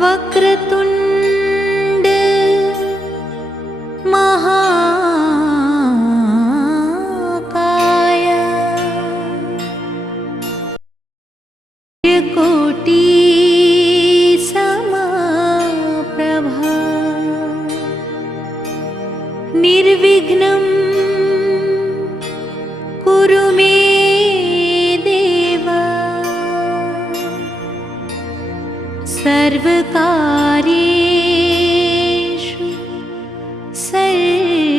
वक्रतुण्ड महाकाय कोटि समप्रभा निर्विघ्नं कुरु मे देव सर्वकार्येषु सर्वदा।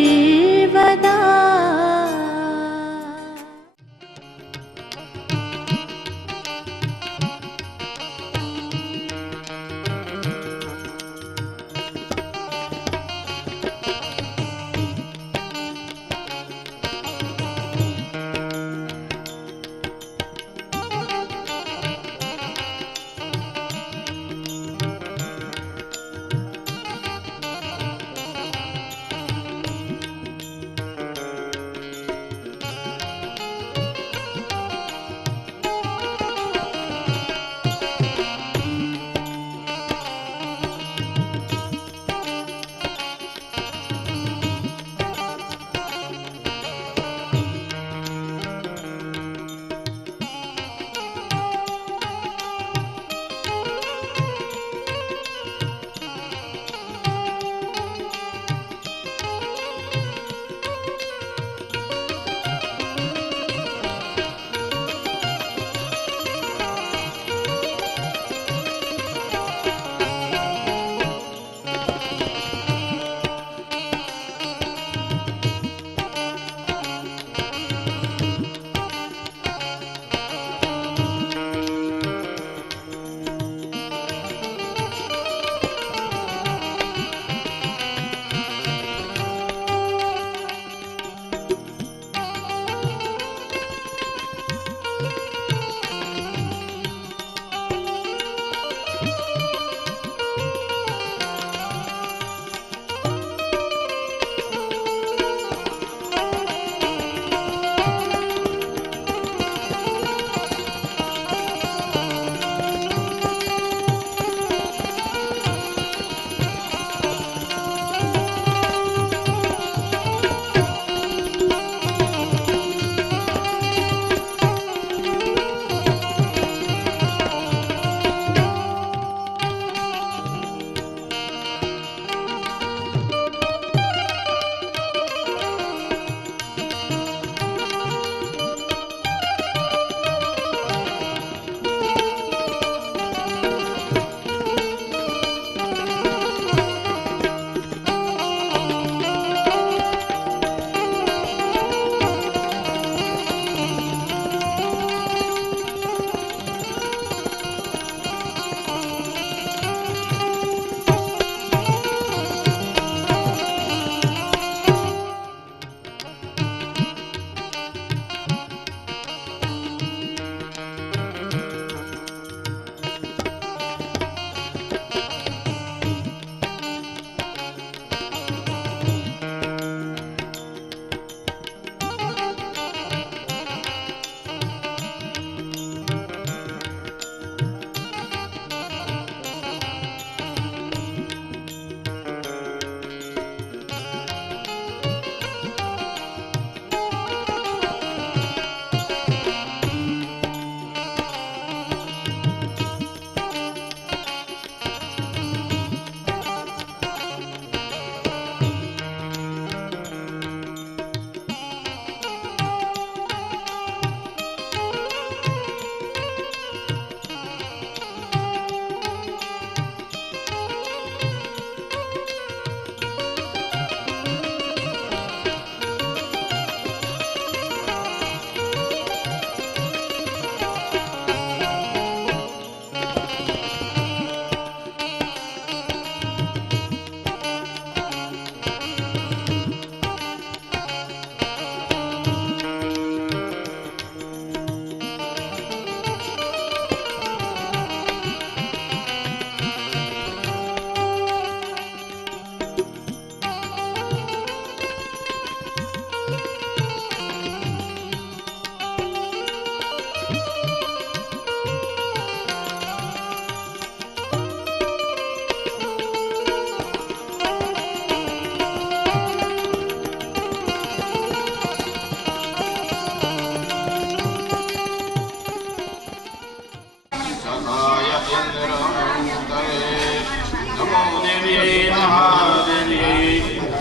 नमो देव्यै महादेव्यै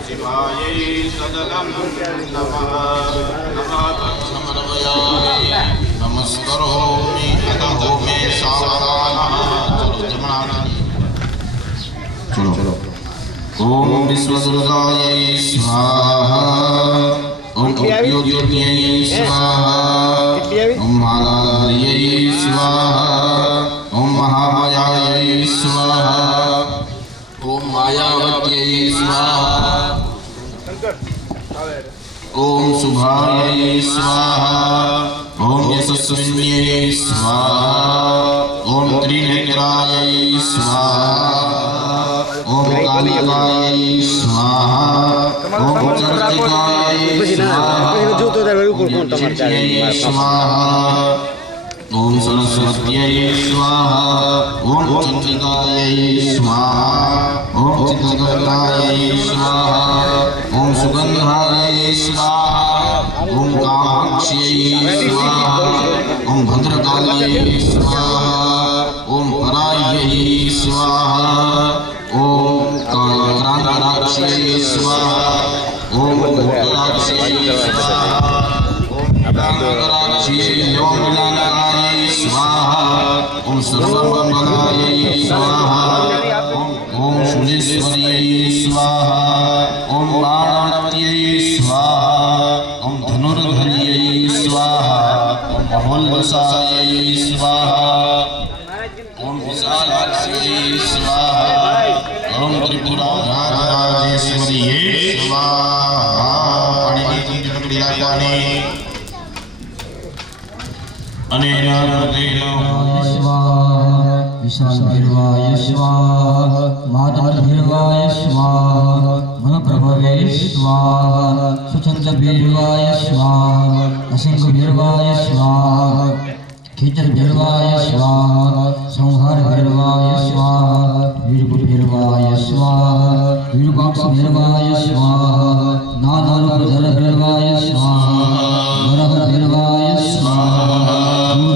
शिवायै सदनं नमः नमः समर्पयामि नमस्करोमि अतो मे सावधानः चलो ओम विश्वदुर्गायै स्वाहा ओम ज्योतिर्यै स्वाहा ओम महाकाल्यै स्वाहा ओम महामायायै स्वाहा ओम मायावत्यै स्वाहा ओम शुभायै स्वाहा ओम यशस्विन्यै स्वाहा ओम त्रिनेत्रायै स्वाहा ओम कालिकायै स्वाहा ओम चर्चिकायै स्वाहा स्वाहा ओम सरस्वत्यै स्वाहा ओम चंद्रिकायै स्वाहा ओम चित्रकर्तायै स्वाहा ओम सुगंधायै स्वाहा ओम कामाक्ष्यै स्वाहा ओम भद्रकाल्यै स्वाहा ओम परायै स्वाहा ओम कालक्रांताक्षै स्वाहा ओम भूतलाक्षै स्वाहा ओम विलांगराक्षै योगिलांगायै स्वाहा ओम सर्वमंगलायै स्वाहा ओम शूलेश्वर्यै स्वाहा ओम बाणावत्यै स्वाहा ओम धनुर्धर्यै स्वाहा ओम महोल्लसायै स्वाहा ओम विशालाक्ष्यै स्वाहा ओम त्रिपुराराजेश्वर्यै स्वाहा पाणिनि क्रियाकाणे अनेन कृतेन स्वाहा विशालभैरवाय स्वाहा मातङ्गभैरवाय स्वाहा मनप्रभवे स्वाहा सुचन्द्रभैरवाय स्वाहा असिंहभैरवाय स्वाहा खेचरभैरवाय स्वाहा संहारभैरवाय स्वाहा वीरभैरवाय स्वाहा वीरवाक्षभैरवाय स्वाहा नानारूपधरभैरवाय स्वाहा वरभैरवाय स्वाहा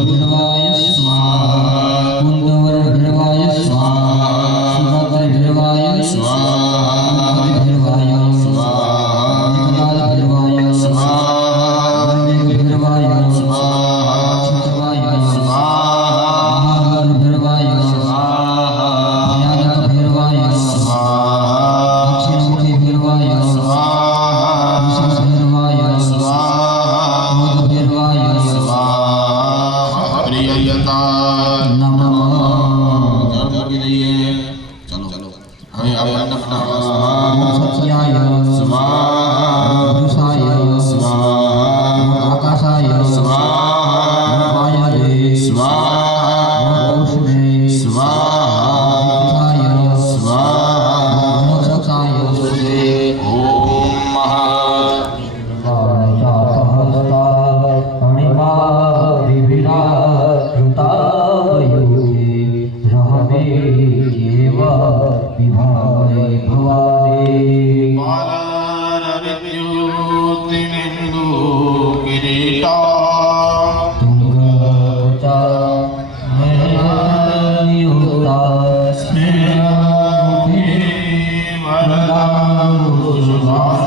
भैरवाय स्वाहा कुन्दवरभैरवाय स्वाहा सुभद्रभैरवाय स्वाहा भैरवाय स्वाहा भैरवाय स्वाहा भैरवाय स्वाहा भैरवाय स्वाहा भैरवाय स्वाहा भैरवाय स्वाहा दक्षिणमुखी भैरवाय स्वाहा भैरवाय स्वाहा भैरवाय स्वाहा प्रियता नमः धर्म के लिए चलो हमें अपना सत्याय स्वाहा पुरुषाय स्वाहा आकाशाय स्वाहा वायाय स्वाहा औषधे स्वाहा स्वाहा रक्षाय ओम महा बालरविद्युतिबिन्दु किरीटा स्नेहमुखे वरदानु स्वाहा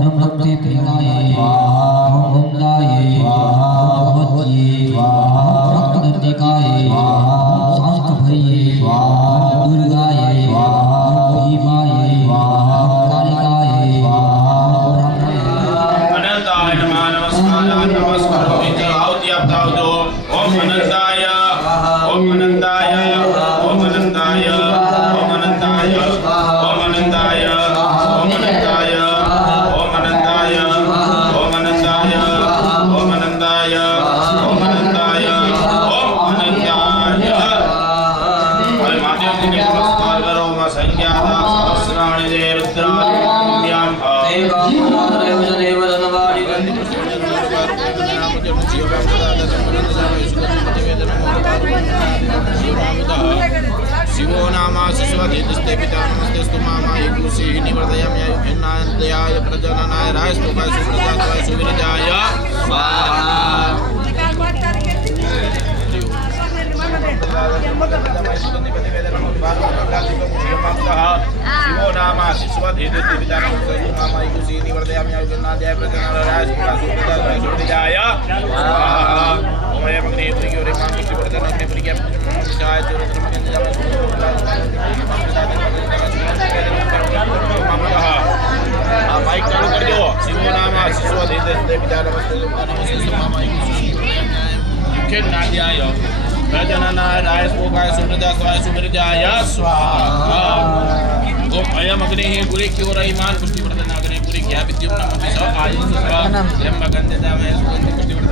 ब्रह्मभक्ति प्रियाय ओम नंदाय ओम भगवती भक्तदर्दिकाय शांतभये दुर्गाय भीमाय कालिकाय अनंताय नमः नमस्काराय नमस्कारो च आहुति ओम अनंताय ओम अनंताय ओम अनंताय ओम अनंताय ओम अनंताय ओम अनंताय ओम अनंताय ओम अनंताय ओम अनंताय ओम अनंताय ओम अनंताय अरे माध्यम से नमस्कार करो मा संज्ञाता सहस्राणि दे रुद्राद्याम शिवो नामा शिशुवधिष्ठे पिता नमस्ते स्तुमामा युगुषि निवर्धयामि आयुर्नाय प्रजननाय रायस्तुकाय सुप्रजाताय सुविरजाय शिवो नामा शिशुवधिष्ठे पिता नमस्ते स्तुमामा युगुषि निवर्धयामि आयुर्नाय प्रजननाय रायस्तुकाय सुप्रजाताय सुविरजाय ओम अयम अग्नि पुरियो रे मान कुछ वर्धन अग्नि पुरिया चाय जो माइक चालू कर दो शिवो नामा शिशु देवी पिता नमस्ते मामा युखे नाद्याय प्रजननाय रायस्पोकाय सुप्रजाताय सुविरजाय स्वाहा ओम अयम अग्नि पुरियो रे मान कुछ वर्धन अग्नि पुरि क्या विद्युम नमः स आयु स्वा ब्रह्म गंधता में सुगंधि कुछ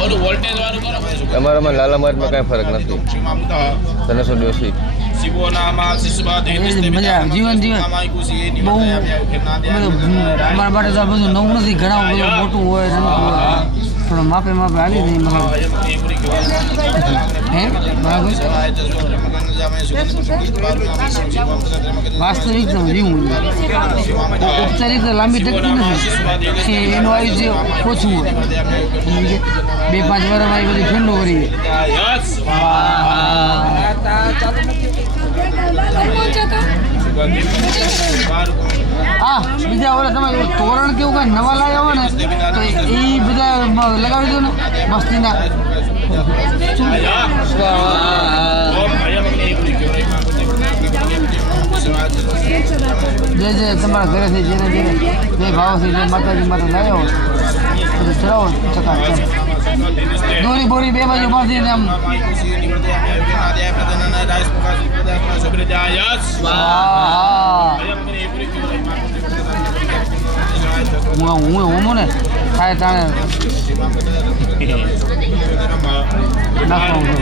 और वोल्टेज वालों करो हमारा में लाला मर्द में कहीं फर्क नहीं तने सो दिवसी शिवो नामा शिशुवा देवी जीवन जीवन બહુ અમારા માટે તો આ બધું નવું નથી ઘણા બધું મોટું હોય નાનું હોય થોડું માપે માપે આવી જાય હે બરાબર વાસ્તવિક જીવું ઔપચારિક લાંબી ટકતી નથી એનું આયુષ્ય ઓછું હોય 2-5 વર્ષમાં એ બધી ઠંડો કરી હા બીજા ઓલા તમે તોરણ કેવું કાંઈ નવા લાવ્યા હોય ને તો એ બધા લગાવી દો ને મસ્તીના જે તમારા ઘરેથી જેને જેને જે ભાવથી જે માતાજી માટે લાવ્યા હોય તો ચલાવો ચકાચક દોરી બોરી બે બાજુ બાંધીને આમ હું હોમું ને થાય તાણે નાખવાનું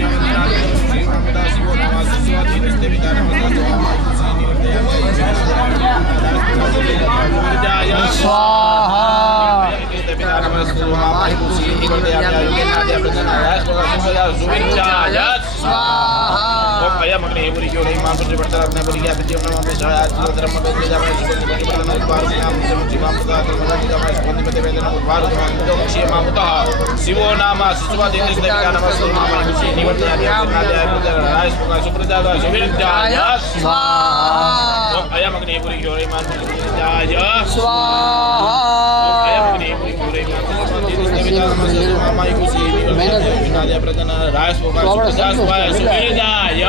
સ્વાહા अयम अग्नि पुरी क्यों नहीं मां पुत्र वर्तन अपने पुरी क्या विद्युम नमः में शायद धर्म में जा में सुगंधि बनि बनि द्वार में नाम जीवा मुदा धर्म में जा में सुगंधि में वेदन द्वार में तो क्षे मामुता शिवो नामा शिशुवा देवी देवता नमस्ते मामा कुछ निवर्तयामि आद्याय राय सुप्रजाता सुविरजाय स्वाहा अयम अग्नि पुरी क्यों नहीं मां पुत्र जाय स्वाहा अयम अग्नि पुरी क्यों नहीं मां मामा कुछ निवर्तयामि प्रजन राय सुप्रजाता सुविरजाय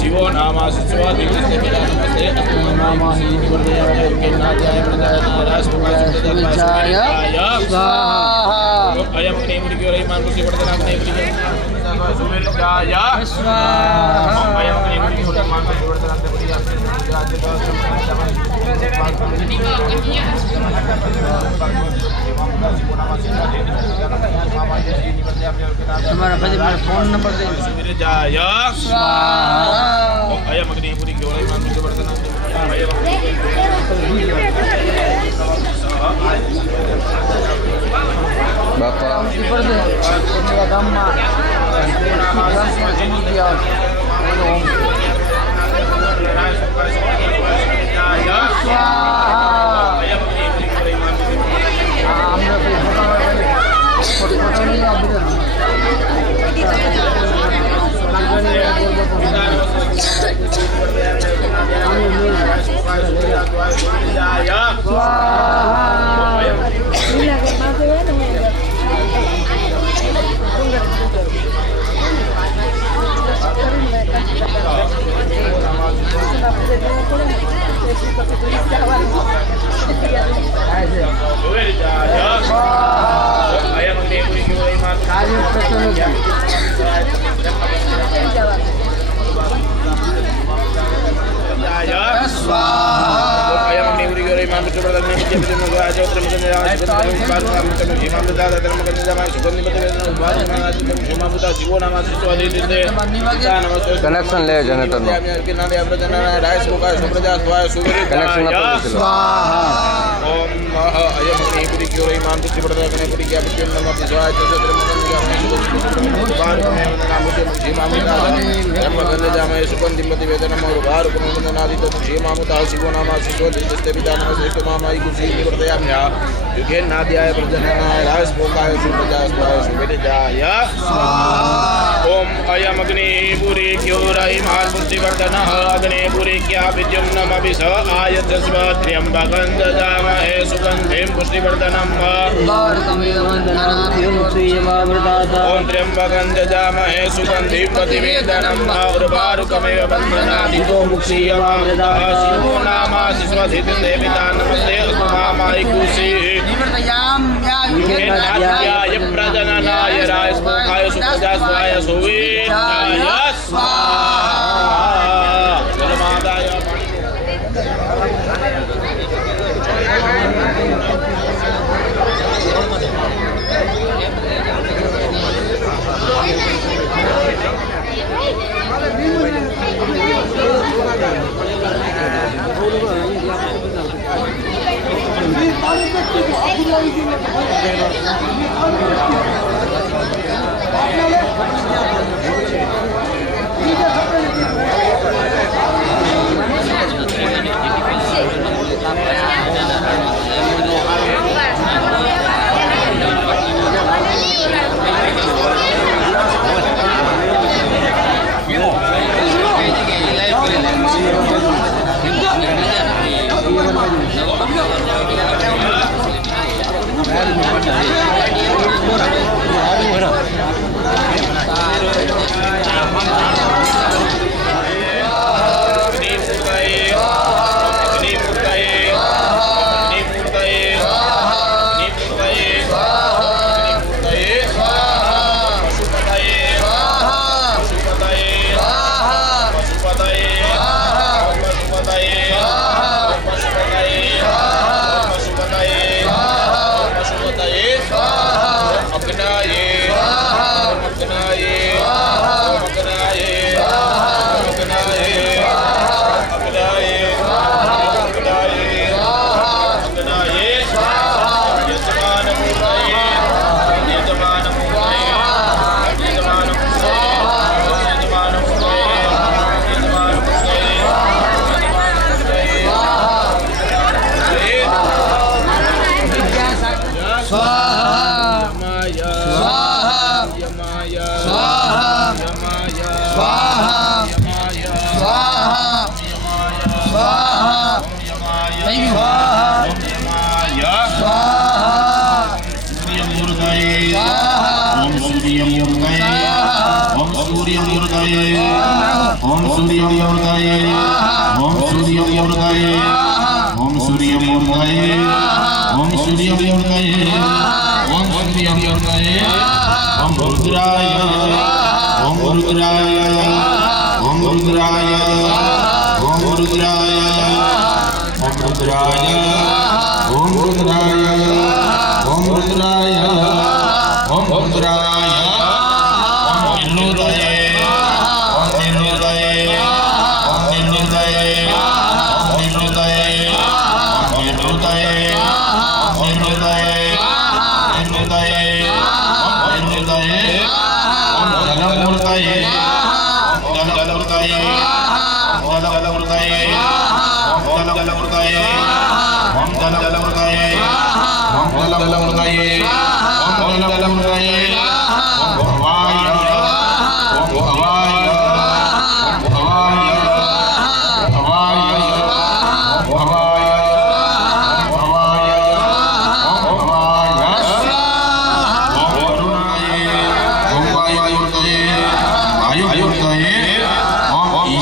शिवो नामा शिशुवा देवी देवता नमस्ते मामा निवर्तयामि आद्याय सुविरजाय स्वाहा अयम अग्नि पुरी क्यों नहीं मां पुत्र वर्तन अपने पुरी सुविरजाय स्वाहा अयम अग्नि पुरी क्यों नहीं मां पुत्र वर्तन अपने पुरी તમારા પછી મારો ફોન નંબર દે સુવિરજાય સ્વાહા અયમ અગ્નિ પુરી ક્યોં નહીં માં પુત્ર વર્તન બાપા ગામમાં કનેક્શન લે જનરેટરનું કનેક્શન ओम अयम अग्निपुरी क्योरई महापुष्टिवर्धनः अग्निपुरी क्या विद्युम नमभिष आयतस्व त्र्यंबकं ददामहे सुगंधिं पुष्टिवर्धनम् ओम त्र्यंबकं ददामहे सुगंधिं प्रतिवेदनम् उर्वारुकमेव बन्धनादितो मुक्षीयमामृतः शिवो नाम शिश्वधिदेविता नमस्ते महामायि कुशी नाट्याय प्रजननाय रायस्पोकाय सुप्रजास्वाय सुवीराय स्वाहा जलमादाय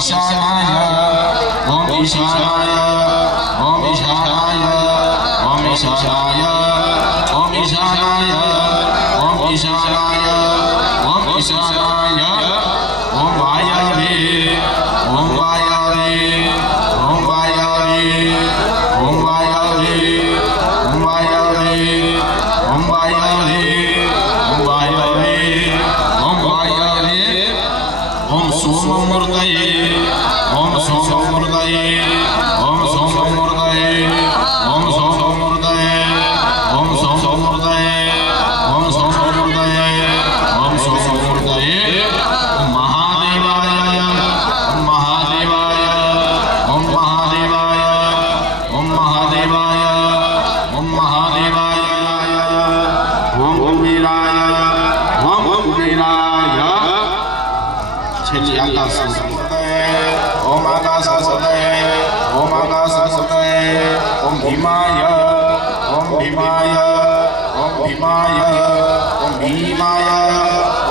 ईशानाय ईशानाय ओम ईशानाय ओम ईशानाय ओम ईशानाय ओम वायवे ओम वायवे ओम वायवे ओम वायवे ओम वायवे ओम वायवे ओम वायवे ओम वायवे ओम सोममूर्तये ओम सोममूर्तये ओम सोममूर्तये ओम सोममूर्तये ओम सोममूर्तये ओम सोममूर्तये ओम सोममूर्तये ओम महादेवाय ओम महादेवाय ओम महादेवाय ओम महादेवाय ओम महादेवाय ओम कुबेराय ओम कुबेराय छेली आकाश ओम आकाशासतये ओम आकाशासतये ओम भीमाय ओम भीमाय ओम भीमाय ओम भीमाय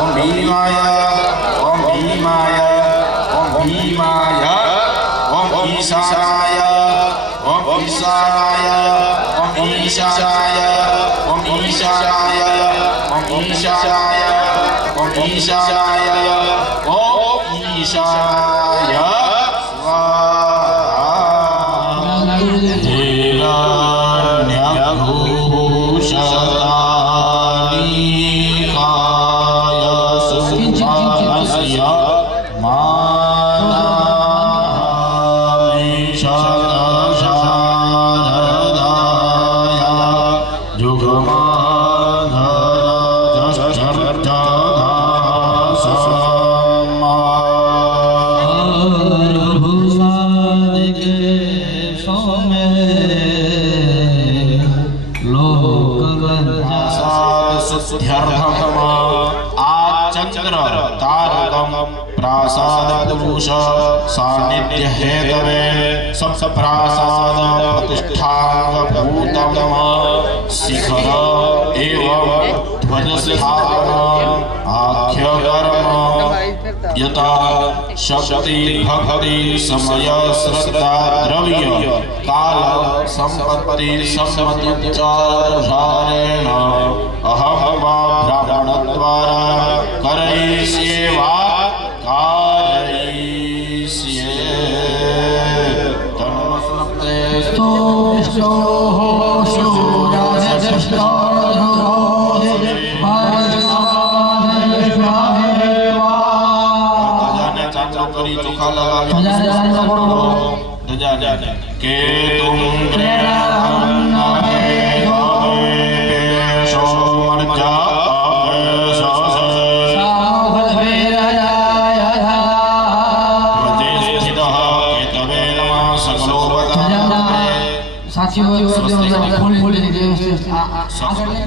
ओम भीमाय ओम भीमाय ओम भीमाय ओम ईशानाय ओम ईशानाय ओम ईशानाय ओम ईशानाय ओम ईशानाय ओम ईशानाय ओम ईशानाय आचंद्र तारकम प्रासाद पुरुष सानिध्य हेतवे सब प्रासाद प्रतिष्ठांग भूतम शिखर एवं ध्वज स्थापन आख्य कर्म यथा शक्ति भक्ति समय श्रद्धा द्रव्य काल संपत्ति सम्मत्युच्चारणेन अहम वा ब्राह्मणद्वारा करयिष्ये वा कारयिष्ये तन्मस्ते स्तोष्टोः शूराजष्टो के तुम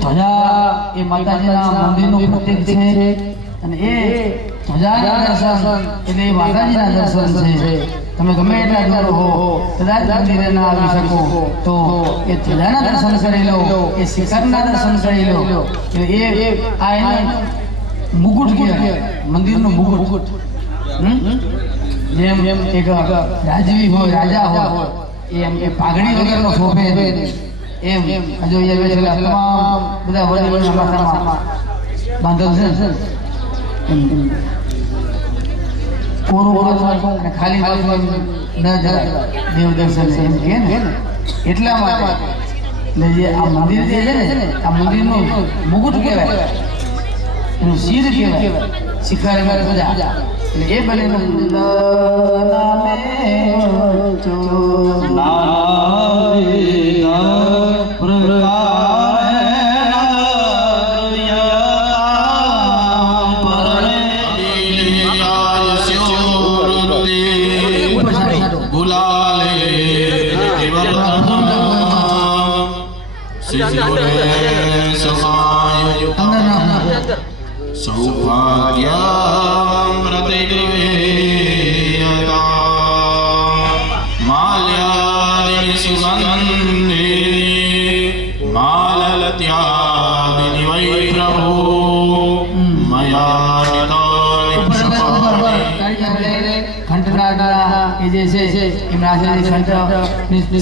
ધ્વજા એ માતાજીના મંદિરનું પ્રતીક છે અને એ ધ્વજાના દર્શન એટલે માતાજીના દર્શન છે. તમે ગમે એટલા દૂર હો કદાચ મંદિરે ના આવી શકો તો એ ધ્વજાના દર્શન કરી લો, એ શિખરના દર્શન કરી લો. એ આ એને મુકુટ કહેવાય, મંદિરનું મુકુટ. જેમ એક રાજવી હોય, રાજા હોય, એમ કે પાઘડી વગરનો શોભે એમ હજુ અહીંયા તમામ બધા વડીલોના માથામાં બાંધલ છે. કોરું અને ખાલી ન જાય દેવ દર્શન એમ કે ને એટલા માટે એટલે જે આ મંદિર જે છે ને આ મંદિરનું મુકુટ કહેવાય, એનું શિર કહેવાય, શિખર બધા એટલે એ બનેલું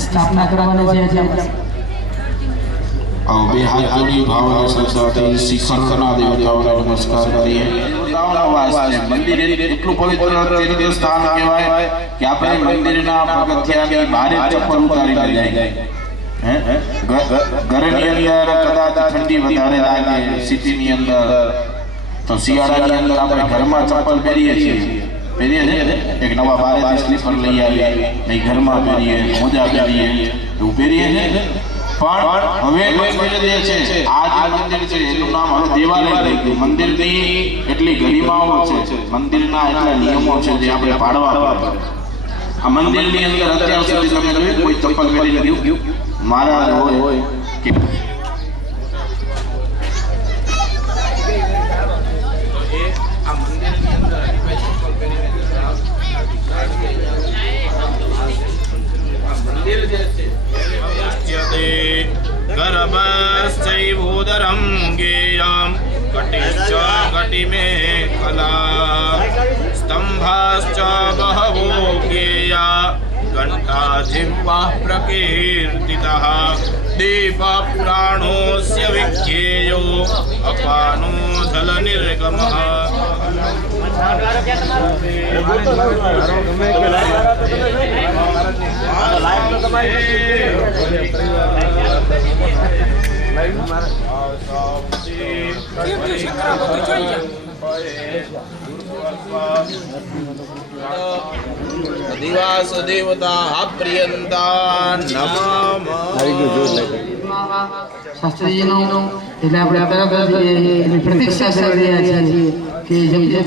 સ્થાપના કરવાની છે. और બે હાથ જોડી ભાવના શ્રદ્ધાથી શિખરના દેવતાઓને નમસ્કાર કરીએ. દેવતાઓનો વાસ છે. મંદિર એટલું પવિત્ર તીર્થ સ્થાન કહેવાય કે આપણે મંદિરના પગથિયાની બહાર ચપ્પલ ઉતારીને જાય. ઘરની અંદર કદાચ ઠંડી વધારે લાગે સિટીની અંદર, તો શિયાળાની અંદર આપણે ઘરમાં ચપ્પલ પહેરીએ છીએ એક નવા બારેથી સ્લીપર લઈ આવીએ, નહીં ઘરમાં પહેરીએ, મોજા પહેરીએ, એવું પહેરીએ છે. પણ હવે મંદિર જે છે, આ જે મંદિર છે એનું નામ હવે દેવાલય થઈ ગયું. મંદિરની એટલી ગરિમાઓ છે, મંદિરના એટલા નિયમો છે જે આપણે પાડવા પડે. આ મંદિરની અંદર અત્યાર સુધી તમે જોયું કોઈ ચપ્પલ પહેરીને ગયું મહારાજ હોય કે गर्भश्चैवोदरं गेयं कटिश्च कटिमे कला स्तम्भाश्च बहवो गेया घण्टा जिह्वा प्रकीर्तितः दीपः पुराणोऽस्य विज्ञेयो अपानो जलनिर्गमः दिवास देवता प्रियंता नमः શાસ્ત્રીજીનો એટલે આપણે તરત જ એની પ્રતીક્ષા કરી રહ્યા છીએ કે જેમ જેમ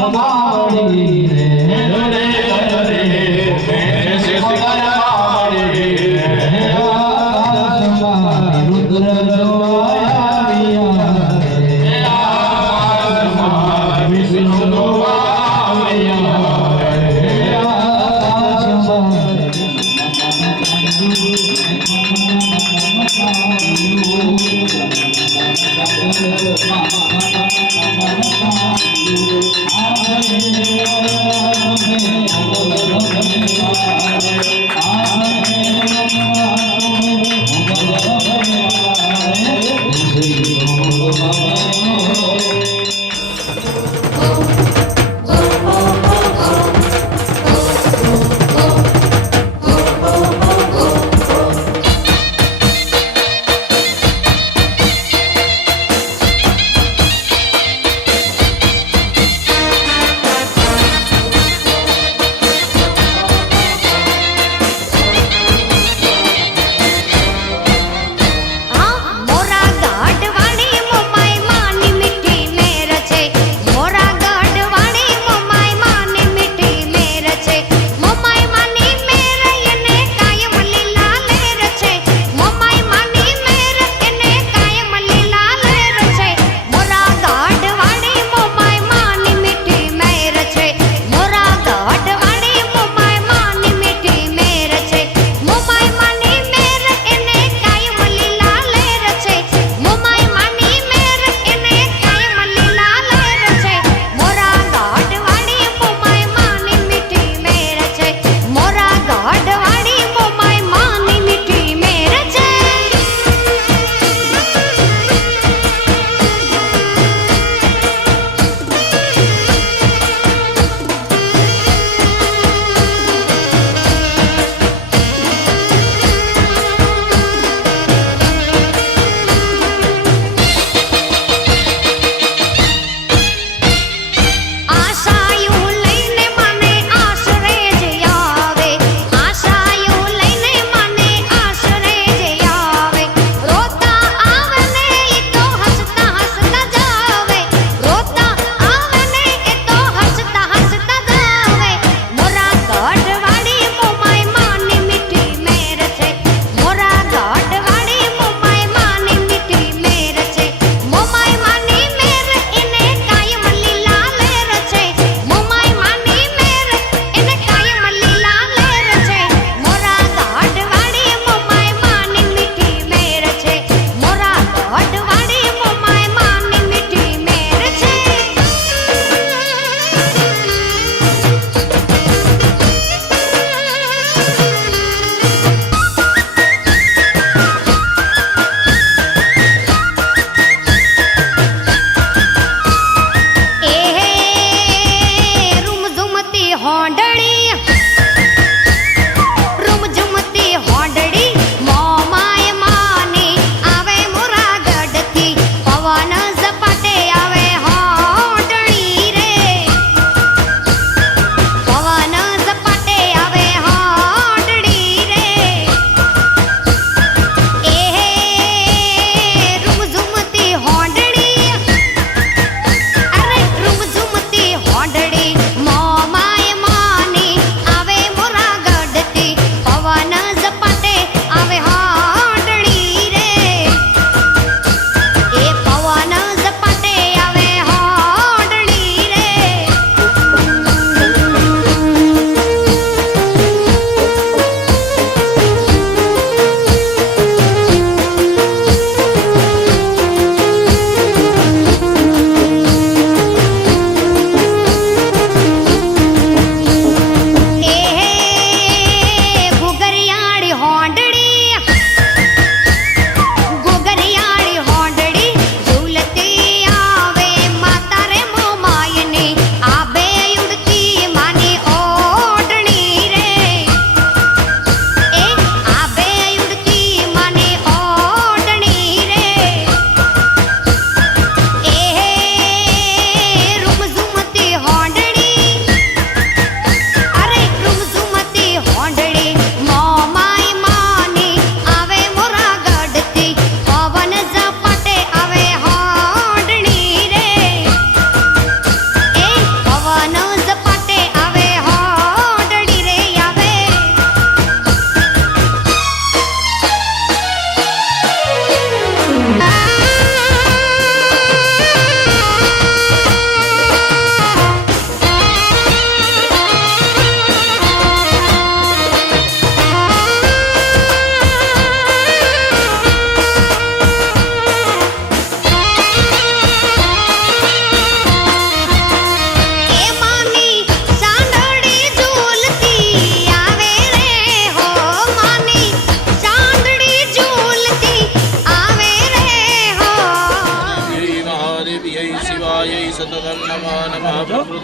સમાવડી રે રે રે મેં શિવકરમાવડી રે આકાશમાં રુદ્ર જોયા રે આકાશમાં વિષ્ણુ જોયા રે આકાશમાં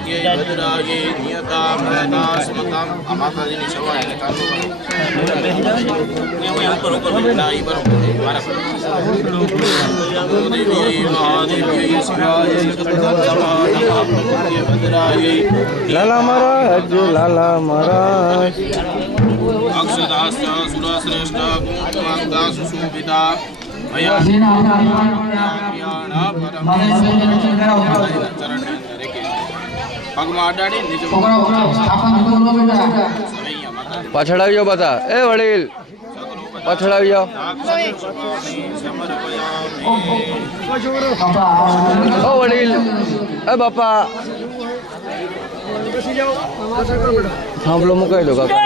ભાગ્યે ભદ્રાયે નિયતા પ્રયતા સમતામ આ માતાજીની સવાય ને ચાલુ નાઈ બરોબર દેવી મહાદેવી શિવાય ભદ્રાયે લાલા મહારાજ લાલા મહારાજ અક્ષદાસ્ય સુરશ્રેષ્ઠ ગુણવંતા સુશોભિતા શ્રીના પગમાં અડાડી નીચે છોકરાઓ સ્થાપન કરો બેટા પાછળ આવી જાઓ બધા એ વડીલ પાછળ આવી જાઓ ઓ વડીલ એ બાપા થાંભલો મુકાઈ દો કાકા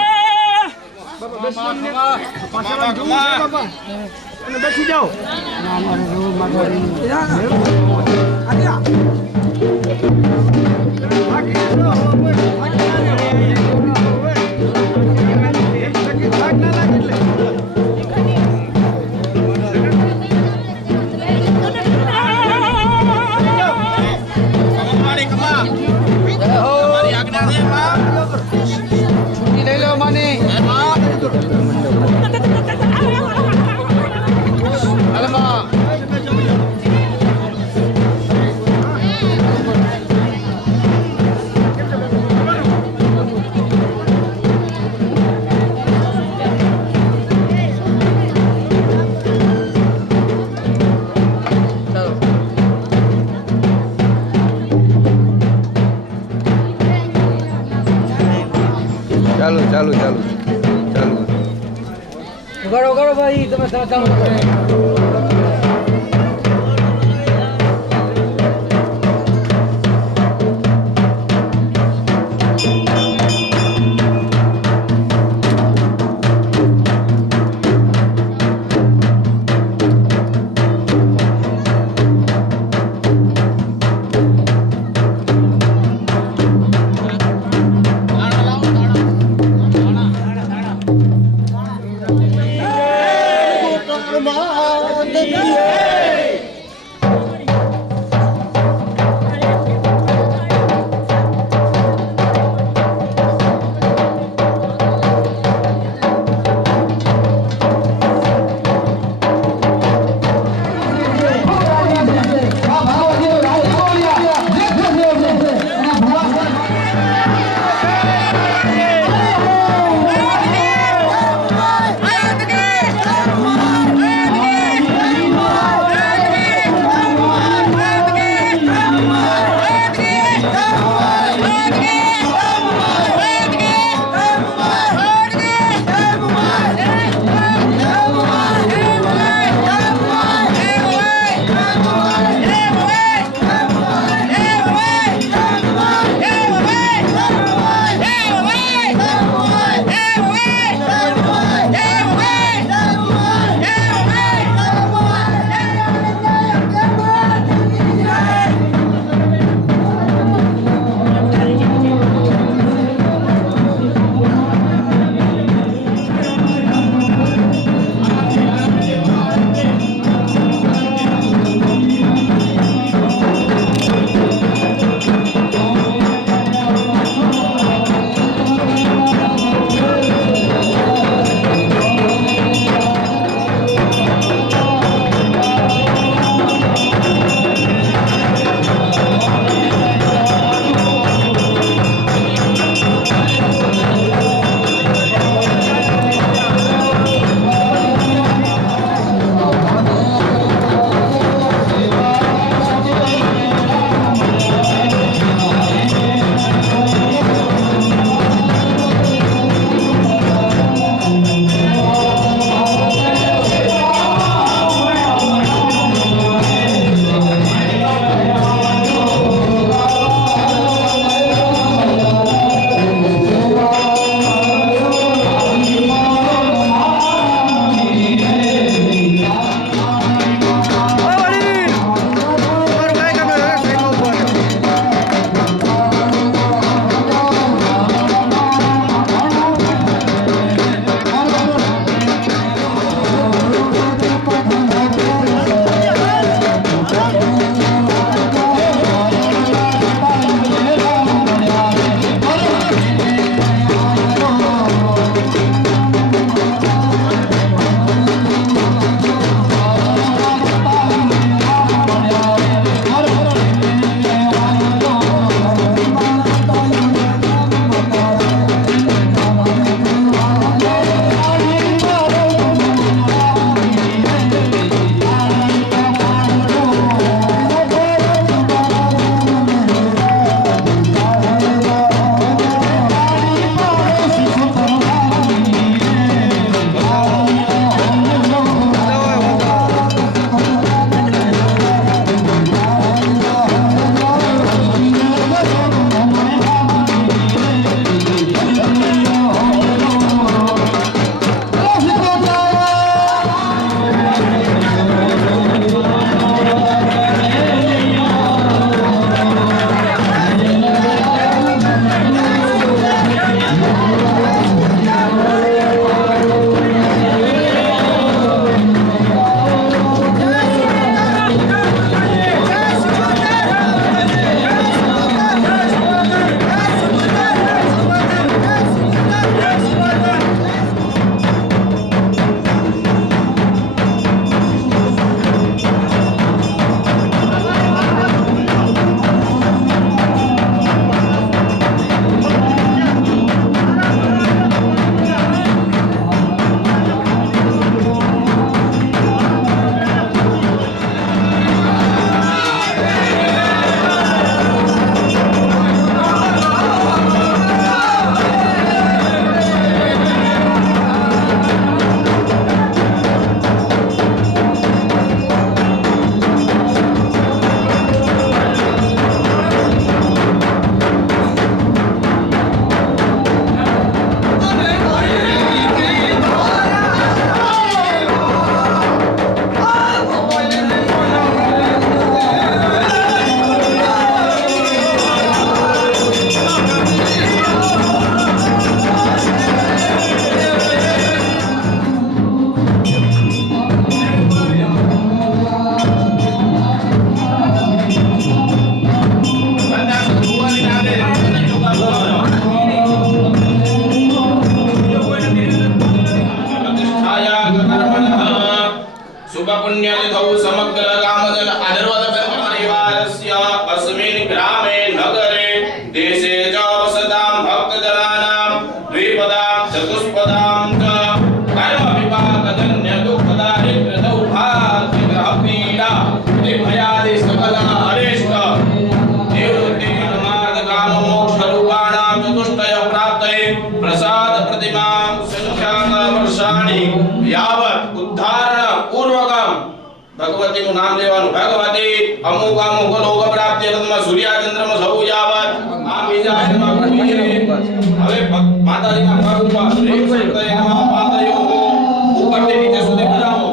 ચાલુ ચાલુ ચાલુ ચાલુ ઉગાડો ઉગાડો ભાઈ તમે ચાલુ કરો મા ભગવતીનું નામ લેવાનું ભગવતી અમુક અમુક લોક પ્રાપ્તિ રત્નમાં સૂર્યાચંદ્રમાં સૌ જાવત આ બીજા આત્મા હવે માતાજીના પગ ઉપર શ્રી સંતય નમઃ પાદયો ઉપરથી નીચે સુધી બનાવો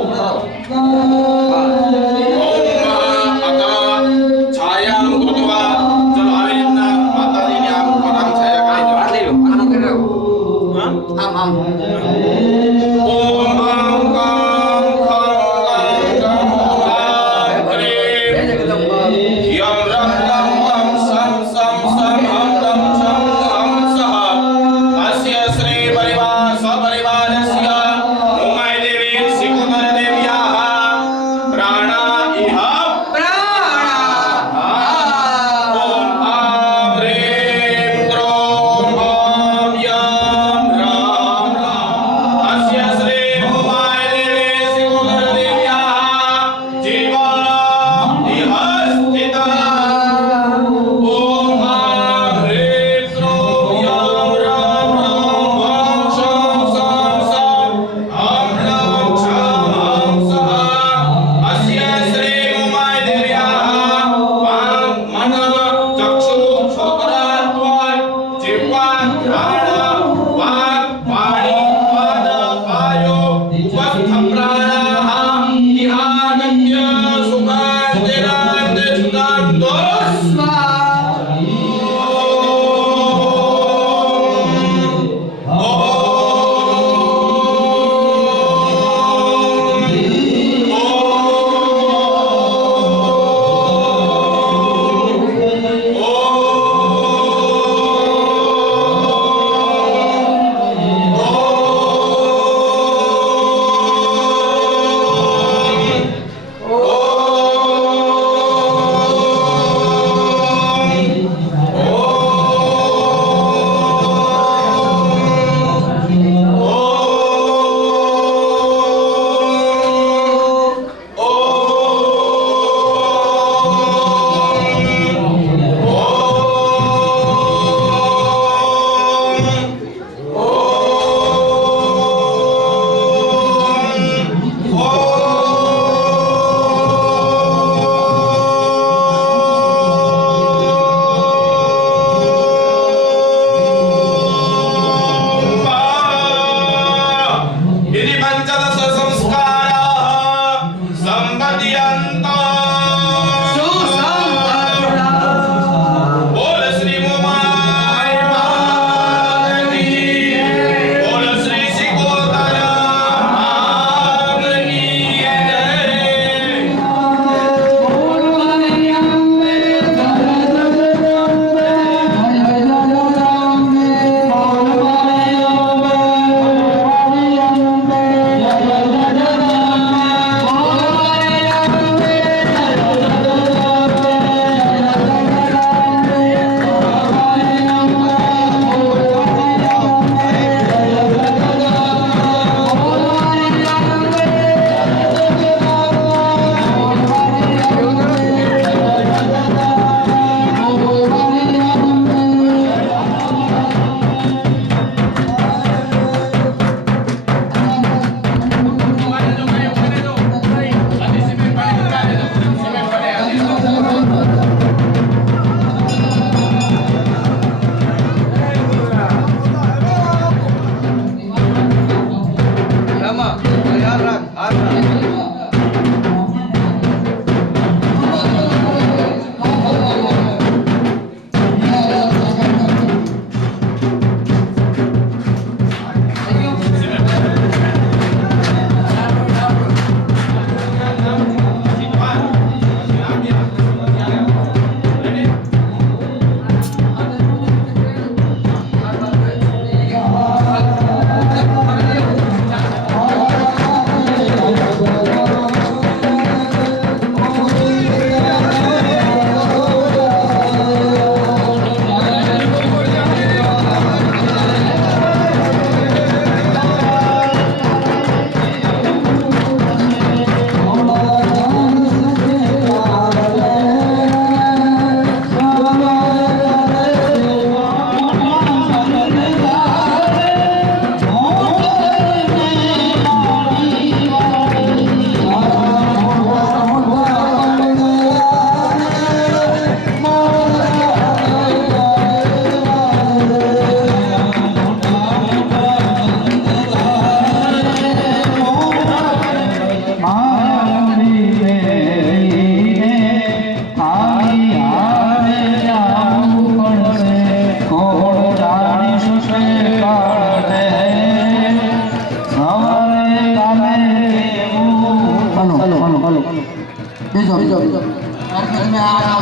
બીજો તમે આ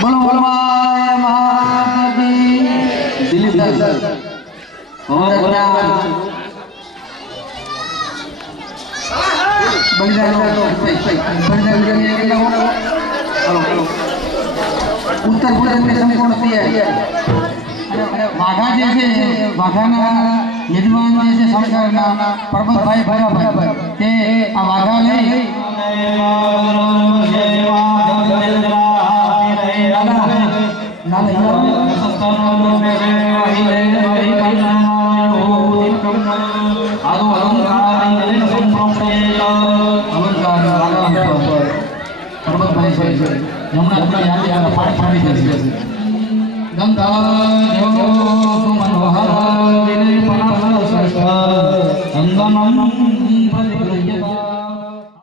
બોલો બોલો મહાદેવ દિલીપ દાસ उत्तर पूर्व संपूर्ण वाघा जे છે વાઘાના યજમાન જે છે સરકારના પરબતભાઈ ભરાભાઈ તે આ વાઘા લઈ ગંગા